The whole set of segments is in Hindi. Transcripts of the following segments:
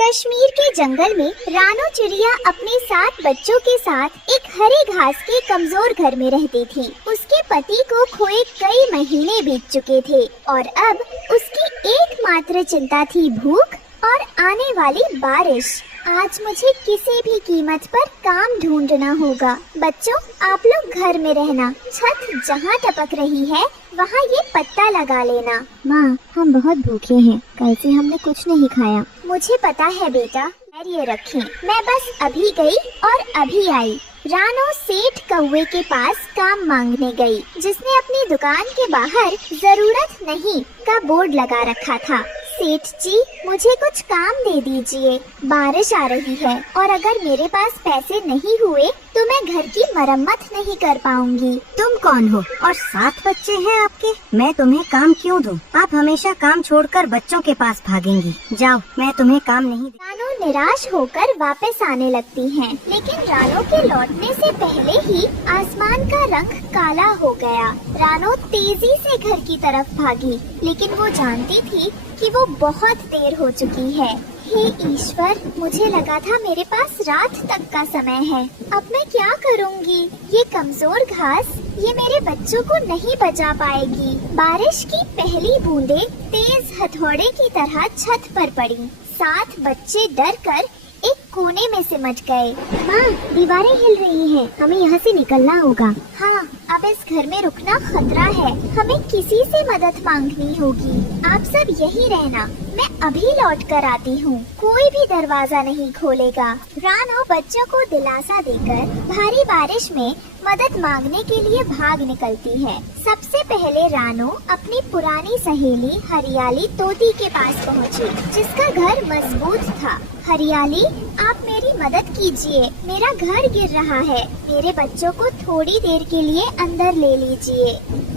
कश्मीर के जंगल में रानो चिड़िया अपने 7 बच्चों के साथ एक हरे घास के कमजोर घर में रहती थी। उसके पति को खोए कई महीने बीत चुके थे और अब उसकी एकमात्र चिंता थी भूख और आने वाली बारिश। आज मुझे किसी भी कीमत पर काम ढूंढना होगा। बच्चों, आप लोग घर में रहना। छत जहाँ टपक रही है वहाँ ये पत्ता लगा लेना। माँ, हम बहुत भूखे हैं। कल से हमने कुछ नहीं खाया। मुझे पता है बेटा, ये रखें। मैं बस अभी गई और अभी आई। रानो सेठ कौवे के पास काम मांगने गई, जिसने अपनी दुकान के बाहर जरूरत नहीं का बोर्ड लगा रखा था। सेठ जी, मुझे कुछ काम दे दीजिए। बारिश आ रही है और अगर मेरे पास पैसे नहीं हुए तो मैं घर की मरम्मत नहीं कर पाऊंगी। तुम कौन हो और 7 बच्चे हैं आपके? मैं तुम्हें काम क्यों दूं? आप हमेशा काम छोड़कर बच्चों के पास भागेंगी। जाओ, मैं तुम्हें काम नहीं। रानो निराश होकर वापस आने लगती हैं, लेकिन रानो के लौटने से पहले ही आसमान का रंग काला हो गया। रानो तेजी से घर की तरफ भागी, लेकिन वो जानती थी कि वो बहुत देर हो चुकी है। हे ईश्वर, मुझे लगा था मेरे पास रात तक का समय है। अब मैं क्या करूँगी? ये कमजोर घास ये मेरे बच्चों को नहीं बचा पाएगी। बारिश की पहली बूंदें तेज हथौड़े की तरह छत पर पड़ी। 7 बच्चे डरकर एक कोने में सिमट गए। माँ, दीवारें हिल रही हैं। हमें यहाँ से निकलना होगा। हाँ, अब इस घर में रुकना खतरा है। हमें किसी से मदद मांगनी होगी। आप सब यहीं रहना, मैं अभी लौट कर आती हूँ। कोई भी दरवाजा नहीं खोलेगा। रानो बच्चों को दिलासा देकर भारी बारिश में मदद मांगने के लिए भाग निकलती है। सबसे पहले रानो अपनी पुरानी सहेली हरियाली तोती के पास पहुँची, जिसका घर मजबूत था। हरियाली, आप मेरी मदद कीजिए। मेरा घर गिर रहा है। मेरे बच्चों को थोड़ी देर के लिए अंदर ले लीजिए।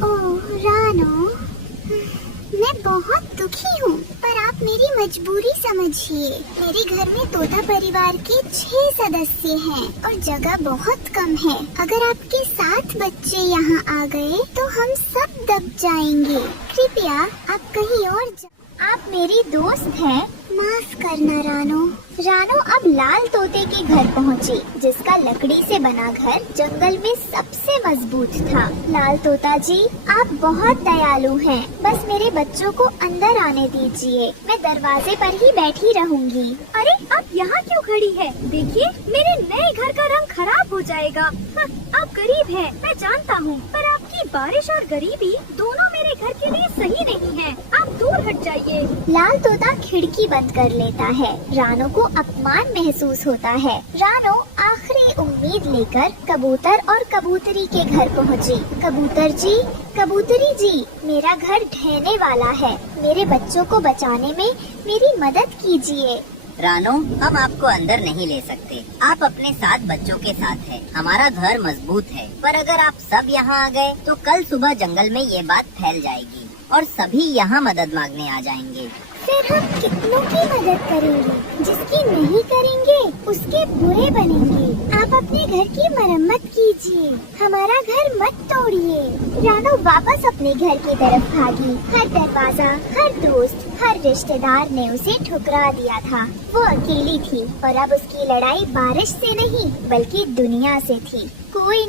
ओह रानो, मैं बहुत दुखी हूँ, पर आप मेरी मजबूरी समझिए। मेरे घर में तोता परिवार के 6 सदस्य हैं और जगह बहुत कम है। अगर आपके 7 बच्चे यहाँ आ गए तो हम सब दब जाएंगे। कृपया आप कहीं और आप मेरी दोस्त हैं। माफ करना रानो। रानो अब लाल तोते के घर पहुँची, जिसका लकड़ी से बना घर जंगल में सबसे मजबूत था। लाल तोता जी, आप बहुत दयालु हैं। बस मेरे बच्चों को अंदर आने दीजिए। मैं दरवाजे पर ही बैठी रहूंगी। अरे, आप यहाँ क्यों खड़ी है? देखिए, मेरे नए घर का रंग खराब हो जाएगा। आप गरीब हैं, मैं जानता हूँ, पर आपकी बारिश और गरीबी दोनों मेरे घर के लिए सही नहीं है। आप दूर हट जाइए। लाल तोता खिड़की बंद कर लेता है। रानो को अपमान महसूस होता है। रानो आखिरी उम्मीद लेकर कबूतर और कबूतरी के घर पहुँची। कबूतर जी, कबूतरी जी, मेरा घर ढहने वाला है। मेरे बच्चों को बचाने में मेरी मदद कीजिए। रानो, हम आपको अंदर नहीं ले सकते। आप अपने 7 बच्चों के साथ हैं। हमारा घर मजबूत है, पर अगर आप सब यहाँ आ गए तो कल सुबह जंगल में ये बात फैल जाएगी और सभी यहाँ मदद मांगने आ जाएंगे। फिर हम कितनों की मदद करेंगे? जिसकी नहीं करेंगे उसके बुरे बनेंगे। आप अपने घर की मरम्मत कीजिए, हमारा घर मत तोड़िए। रानो वापस अपने घर की तरफ भागी। हर दरवाजा, हर दोस्त, हर रिश्तेदार ने उसे ठुकरा दिया था। वो अकेली थी और अब उसकी लड़ाई बारिश से नहीं बल्कि दुनिया से थी। कोई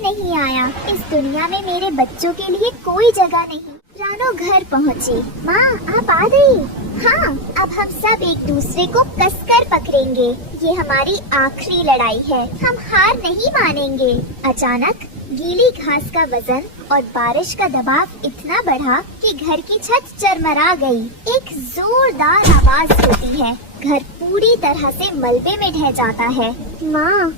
नहीं आया। इस दुनिया में मेरे बच्चों के लिए कोई जगह नहीं। रानो घर पहुँची। माँ, आप आ गई? हाँ, अब हम सब एक दूसरे को कसकर पकड़ेंगे। ये हमारी आखिरी लड़ाई है। हम हार नहीं मानेंगे। अचानक गीली घास का वजन और बारिश का दबाव इतना बढ़ा कि घर की छत चरमरा गई। एक जोरदार आवाज होती है। घर पूरी तरह से मलबे में ढह जाता है। माँ,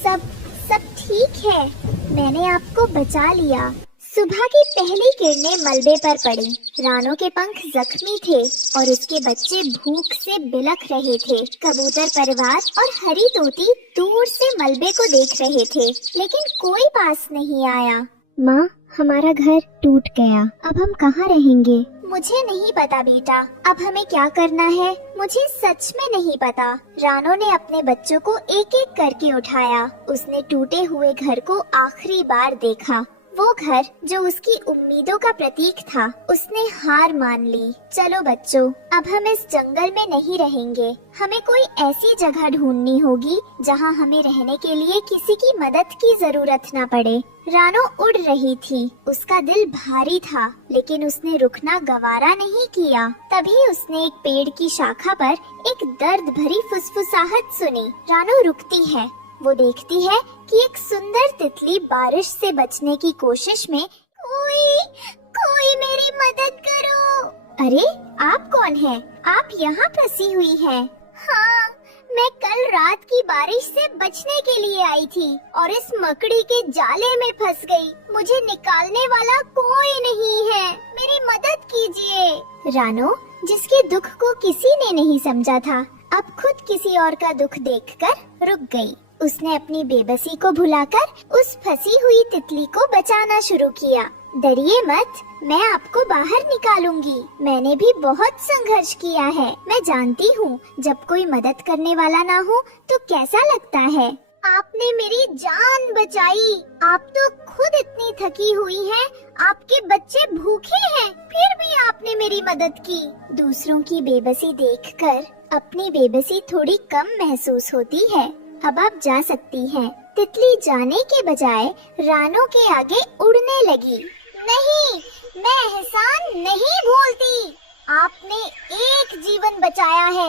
सब ठीक है। मैंने आपको बचा लिया। सुबह की पहली किरणें मलबे पर पड़ी। रानो के पंख जख्मी थे और उसके बच्चे भूख से बिलख रहे थे। कबूतर परिवार और हरी तोती दूर से मलबे को देख रहे थे, लेकिन कोई पास नहीं आया। माँ, हमारा घर टूट गया। अब हम कहाँ रहेंगे? मुझे नहीं पता बेटा, अब हमें क्या करना है मुझे सच में नहीं पता। रानो ने अपने बच्चों को एक एक करके उठाया। उसने टूटे हुए घर को आखिरी बार देखा। वो घर जो उसकी उम्मीदों का प्रतीक था, उसने हार मान ली। चलो बच्चों, अब हम इस जंगल में नहीं रहेंगे। हमें कोई ऐसी जगह ढूंढनी होगी जहाँ हमें रहने के लिए किसी की मदद की जरूरत न पड़े। रानो उड़ रही थी, उसका दिल भारी था, लेकिन उसने रुकना गवारा नहीं किया। तभी उसने एक पेड़ की शाखा पर एक दर्द भरी फुसफुसाहट सुनी। रानो रुकती है, वो देखती है कि एक सुंदर तितली बारिश से बचने की कोशिश में कोई मेरी मदद करो। अरे आप कौन है? आप यहाँ फंसी हुई है? हाँ, मैं कल रात की बारिश से बचने के लिए आई थी और इस मकड़ी के जाले में फंस गई। मुझे निकालने वाला कोई नहीं है, मेरी मदद कीजिए। रानो, जिसके दुख को किसी ने नहीं समझा था, अब खुद किसी और का दुख देखकर रुक गई। उसने अपनी बेबसी को भुलाकर उस फंसी हुई तितली को बचाना शुरू किया। डरिए मत, मैं आपको बाहर निकालूंगी। मैंने भी बहुत संघर्ष किया है। मैं जानती हूँ जब कोई मदद करने वाला ना हो तो कैसा लगता है। आपने मेरी जान बचाई। आप तो खुद इतनी थकी हुई हैं, आपके बच्चे भूखे हैं, फिर भी आपने मेरी मदद की। दूसरों की बेबसी देखकर अपनी बेबसी थोड़ी कम महसूस होती है। अब आप जा सकती हैं। तितली जाने के बजाय रानो के आगे उड़ने लगी। नहीं, मैं एहसान नहीं भूलती। आपने एक जीवन बचाया है,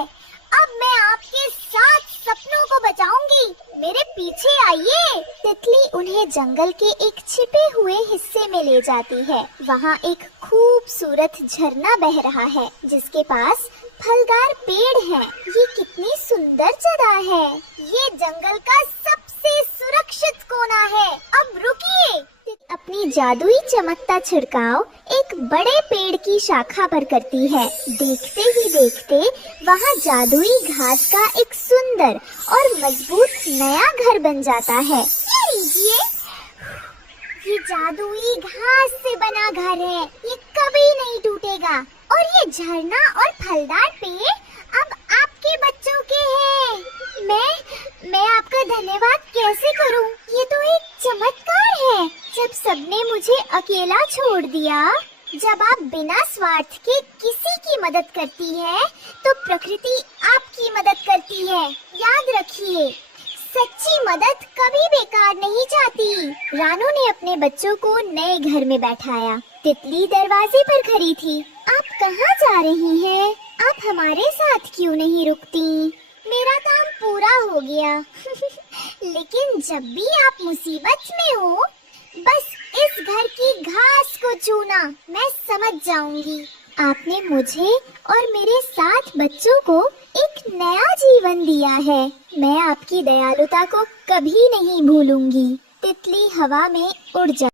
अब मैं आपके 7 सपनों को बचाऊंगी। मेरे पीछे आइए। तितली उन्हें जंगल के एक छिपे हुए हिस्से में ले जाती है। वहाँ एक खूबसूरत झरना बह रहा है, जिसके पास फलदार पेड़ हैं। ये कितनी सुंदर जगह है। ये जंगल का सबसे सुरक्षित कोना है। अब रुकिए। अपनी जादुई चमकता छिड़काव एक बड़े पेड़ की शाखा पर करती है। देखते ही देखते वहाँ जादुई घास का एक सुंदर और मजबूत नया घर बन जाता है। ये लीजिए, ये जादुई घास से बना घर है। ये कभी नहीं टूटेगा। और ये झरना और फलदार पेड़ अब आपके बच्चों के हैं। मैं आपका धन्यवाद कैसे करूं? ये तो एक चमत्कार है। जब सबने मुझे अकेला छोड़ दिया, जब आप बिना स्वार्थ के किसी की मदद करती है, तो प्रकृति आपकी मदद करती है। याद रखिए, सच्ची मदद कभी बेकार नहीं जाती। रानो ने अपने बच्चों को नए घर में बैठाया। तितली दरवाजे पर खड़ी थी। आप कहाँ जा रही हैं? आप हमारे साथ क्यों नहीं रुकती? मेरा काम पूरा हो गया। लेकिन जब भी आप मुसीबत में हो, बस इस घर की घास को छूना, मैं समझ जाऊंगी। आपने मुझे और मेरे 7 बच्चों को एक नया जीवन दिया है। मैं आपकी दयालुता को कभी नहीं भूलूंगी। तितली हवा में उड़ जा